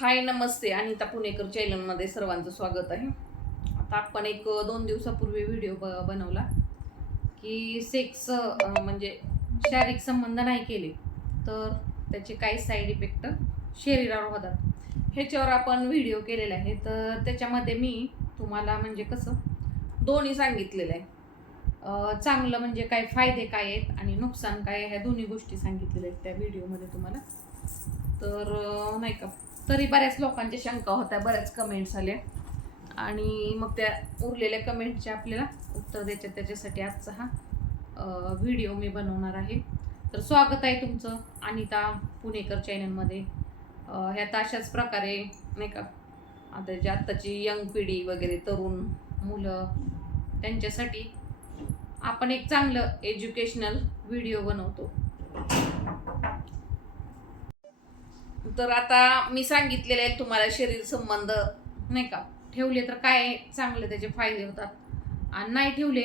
हाय नमस्ते. अनिता पुणेकर चॅनलमध्ये सर्वांचं स्वागत आहे. आता आपण एक दोन दिवसापूर्वी व्हिडिओ ब बनवला की सेक्स म्हणजे शारीरिक संबंध नाही केले तर त्याचे काही साईड इफेक्ट शरीरावर होतात. ह्याच्यावर आपण व्हिडिओ केलेला आहे. तर त्याच्यामध्ये मी तुम्हाला म्हणजे कसं दोन्ही सांगितलेलं आहे. चांगलं म्हणजे काय फायदे काय आहेत आणि नुकसान काय आहे ह्या दोन्ही गोष्टी सांगितलेल्या आहेत त्या व्हिडिओमध्ये तुम्हाला. तर नाही का तरी बऱ्याच लोकांच्या शंका होत्या बऱ्याच कमेंट्स आल्या. आणि मग त्या उरलेल्या कमेंटच्या आपल्याला उत्तर द्यायच्या त्याच्यासाठी आजचा हा व्हिडिओ मी बनवणार आहे. तर स्वागत आहे तुमचं अनिता पुणेकर चॅनलमध्ये. ह्यात अशाच प्रकारे नाही का आता जे आत्ताची यंग पिढी वगैरे तरुण मुलं त्यांच्यासाठी आपण एक चांगलं एज्युकेशनल व्हिडिओ बनवतो. तर आता मी सांगितलेले आहे तुम्हाला शरीर संबंध नाही का? ठेवले तर काय चांगले त्याचे फायदे होतात? आणि नाही ठेवले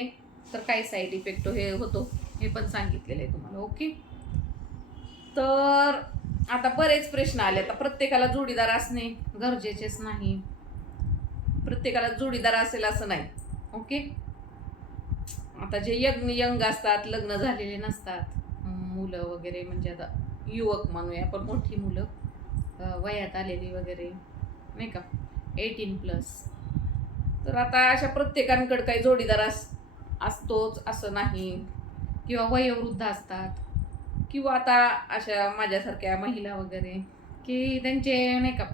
तर काय साईड इफेक्ट हे होतो? हे पण सांगितलेलं आहे तुम्हाला ओके? तर आता बरेच प्रश्न आले. आता प्रत्येकाला जोडीदार असणे गरजेचेच नाही. प्रत्येकाला जोडीदार असेल असं नाही ओके? आता जे यज्ञ यंग असतात लग्न झालेले नसतात मुलं वगैरे म्हणजे आता युवक म्हणूया आपण मोठी मुलं वयात आलेली वगैरे नाही का? Eighteen plus. तर आता अशा प्रत्येकांकडे काही जोडीदार अस असतोच असं नाही. किंवा वयोवृद्ध असतात. किंवा आता अशा माझ्यासारख्या महिला वगैरे की त्यांचे नाही का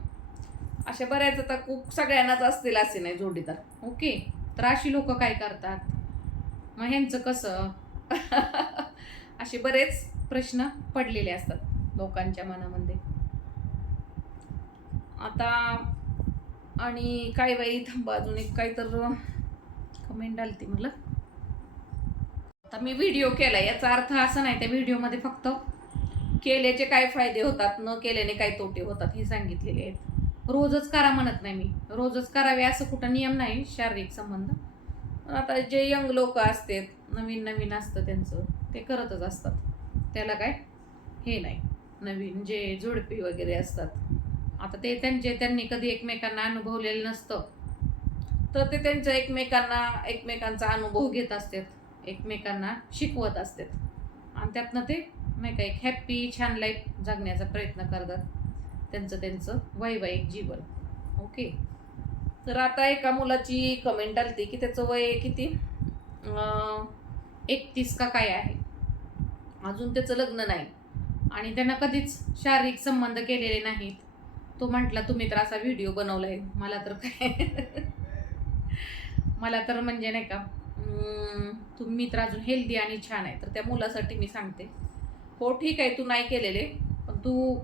अशा बऱ्याच आता खूप सगळ्यांनाच असतील असे नाही जोडीदार. ओके? तर अशी लोक काय करतात? मग ह्यांचं कसं? असे बरेच प्रश्न पडलेले असतात लोकांच्या मनामध्ये. आता आणि काही वेळी थांबा अजून एक काही तर कमेंट आली ती मला. आता मी व्हिडिओ केला याचा अर्थ असा नाही त्या व्हिडिओमध्ये फक्त केल्याचे काय फायदे होतात न केल्याने काय तोटे होतात हे सांगितलेले आहेत. रोजच करा म्हणत नाही मी. रोजच करावे असं कुठं नियम नाही शारीरिक संबंध. पण आता जे यंग लोक असतात नवीन नवीन असतं त्यांचं ते करतच असतात. त्याला काय? हे नाही. नवीन जे झुडपी वगैरे असतात. आता ते त्यांचे त्यांनी कधी एकमेकांना अनुभवलेलं नसतं. तर ते त्यांच्या एकमेकांना एकमेकांचा अनुभव घेत असतात. एकमेकांना शिकवत असतात. आणि त्यातनं ते नाही का एक हॅप्पी छान लाईफ जगण्याचा प्रयत्न करतात. त्यांचं त्यांचं वैवाहिक जीवन. ओके तर आता एका मुलाची कमेंट आली की त्याचं वय किती? एकतीस का काय आहे. अजून त्याचं लग्न नाही. आणि त्यांना कधीच शारीरिक संबंध केलेले नाहीत. तो म्हटला तुम्ही तर असा व्हिडिओ बनवलाय. मला तर काय मला तर म्हणजे नाही का तुम्ही तर अजून हेल्दी आणि छान आहे. तर त्या मुलासाठी मी सांगते. हो ठीक आहे तू नाही केलेले पण तू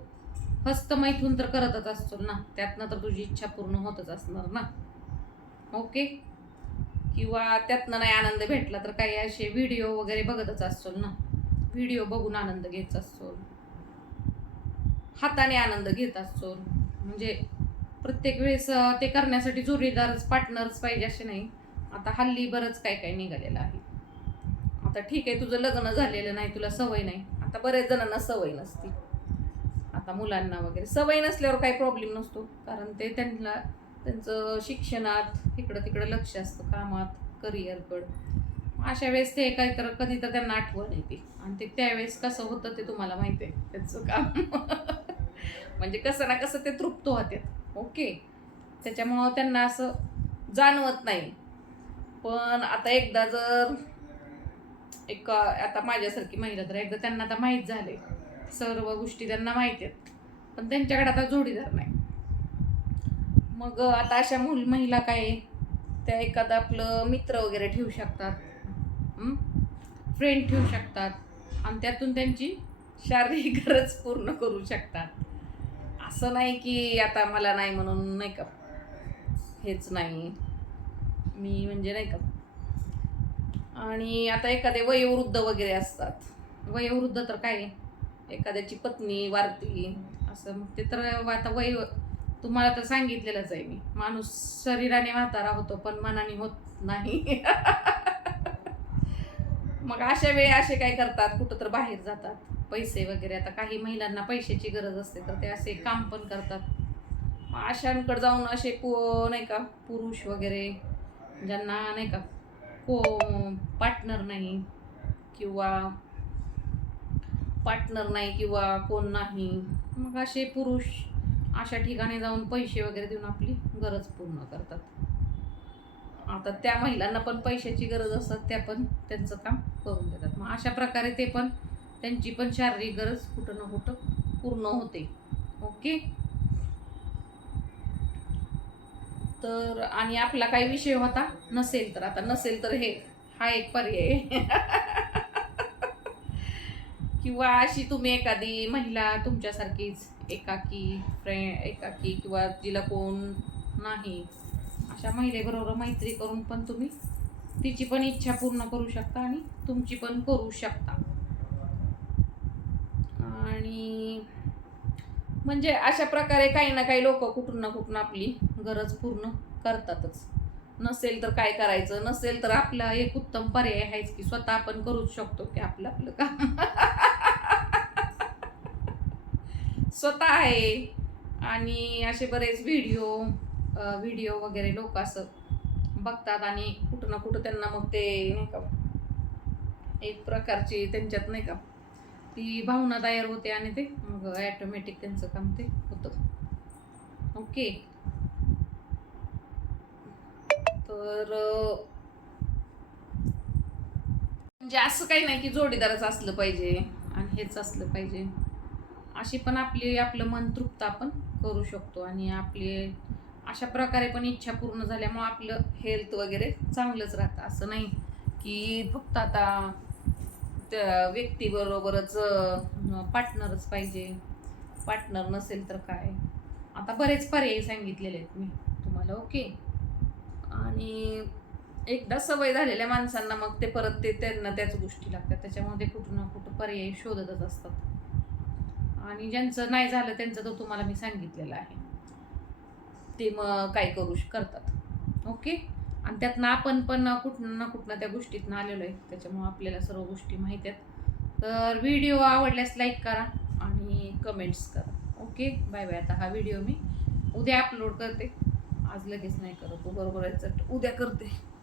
हस्तमैथून तर करतच असतो ना. त्यातनं तर तुझी इच्छा पूर्ण होतच असणार ना. ओके? किंवा त्यातनं नाही आनंद भेटला तर काही असे व्हिडिओ वगैरे बघतच असतो ना. व्हिडिओ बघून आनंद घेत असतो हाताने आनंद घेत असतो म्हणजे प्रत्येक वेळेस ते करण्यासाठी जोडीदारच पार्टनर्स पाहिजे असे नाही. आता हल्ली बरंच काय काय निघालेलं आहे. आता ठीक आहे तुझं लग्न झालेलं नाही तुला सवय नाही. आता बरेच जणांना सवय नसती. आता मुलांना वगैरे. सवय नसल्यावर काही प्रॉब्लेम नसतो. कारण ते त्यांना त्यांचं शिक्षणात इकडं तिकडं लक्ष असतं कामात करिअरकडं अशा वेळेस ते काही तर कधी तर त्यांना आठवण येते. आणि ते त्यावेळेस कसं होतं ते तुम्हाला माहिती आहे. त्यांचं काम. म्हणजे कसं ना कसं ते तृप्त होतात ओके त्याच्यामुळं त्यांना असं जाणवत नाही. पण आता एकदा जर एक आता माझ्यासारखी महिला तर एकदा त्यांना आता माहीत झाले सर्व गोष्टी त्यांना माहिती आहेत. पण त्यांच्याकडे आता जोडीदार नाही. मग आता अशा मुल महिला काय त्या एखादा आपलं मित्र वगैरे ठेवू शकतात. फ्रेंड ठेवू शकतात. आणि त्यातून त्यांची शारीरिक गरज पूर्ण करू शकतात. असं नाही की आता मला नाही म्हणून नाही का? हेच नाही. मी म्हणजे नाही का? आणि आता एखादे वयोवृद्ध वगैरे असतात. वयोवृद्ध तर काय एखाद्याची पत्नी वारती असं मग ते तर आता वय तुम्हाला तर सांगितलेलंच आहे मी. माणूस शरीराने म्हातारा होतो पण मनाने होत नाही. मग अशा वेळी असे काय करतात? कुठं तर बाहेर जातात. पैसे वगैरे आता काही महिलांना पैशाची गरज असते तर ते असे काम पण करतात. मग अशांकडे जाऊन असे पो नाही का पुरुष वगैरे ज्यांना नाही का को पार्टनर नाही किंवा पार्टनर नाही किंवा कोण नाही मग असे पुरुष अशा ठिकाणी जाऊन पैसे वगैरे देऊन आपली गरज पूर्ण करतात. आता त्या महिलांना पण पैशाची गरज असतात त्या पण त्यांचं काम करून देतात. मग अशा प्रकारे ते पण त्यांची पण शारीरिक गरज कुठं ना कुठं पूर्ण होते. ओके? तर आणि आपला काही विषय होता नसेल तर आता नसेल तर हे हा एक पर्याय किंवा अशी तुम्ही एखादी महिला तुमच्यासारखीच एकाकी फ्रेंड एकाकी किंवा तिला कोण नाही अशा महिलेबरोबर मैत्री करून पण तुम्ही तिची पण इच्छा पूर्ण करू शकता आणि तुमची पण करू शकता. आणि म्हणजे अशा प्रकारे काही ना काही लोक कुठून ना कुठून आपली गरज पूर्ण करतातच. नसेल तर काय करायचं? नसेल तर आपला एक उत्तम पर्याय आहेच की स्वतः आपण करूच शकतो की आपलं आपलं काम. स्वतः आहे. आणि असे बरेच व्हिडिओ व्हिडिओ वगैरे लोक असं बघतात आणि कुठं ना कुठं त्यांना मग ते नाही का एक प्रकारची त्यांच्यात नाही का ती भावना तयार होते आणि ते मग ॲटोमॅटिक त्यांचं काम ते होतं. ओके तर म्हणजे असं काही नाही की जोडीदारच असलं पाहिजे आणि हेच असलं पाहिजे. अशी पण आपली आपलं मन तृप्त आपण करू शकतो. आणि आपली अशा प्रकारे पण इच्छा पूर्ण झाल्यामुळे आपलं हेल्थ वगैरे चांगलंच राहतं. असं नाही की फक्त आता त्या व्यक्तीबरोबरच पार्टनरच पाहिजे. पार्टनर नसेल तर काय? आता बरेच पर्याय सांगितलेले आहेत मी. तुम्हाला ओके? आणि एकदा सवय झालेल्या माणसांना मग ते परत ते त्यांना त्याच गोष्टी लागतात. त्याच्यामध्ये कुठं ना कुठं पर्याय शोधतच असतात. आणि ज्यांचं नाही झालं त्यांचं तर तुम्हाला मी सांगितलेलं आहे. ते मग काय करू श- करतात. ओके? आणि त्यातनं आपण पण कुठं ना कुठनं त्या गोष्टीतनं आलेलो आहे. त्याच्यामुळं आपल्याला सर्व गोष्टी माहीत आहेत. तर व्हिडिओ आवडल्यास लाईक करा आणि कमेंट्स करा. ओके? Bye bye. आता हा व्हिडिओ मी उद्या अपलोड करते. आज लगेच नाही करत. बरोबर आहे उद्या करते.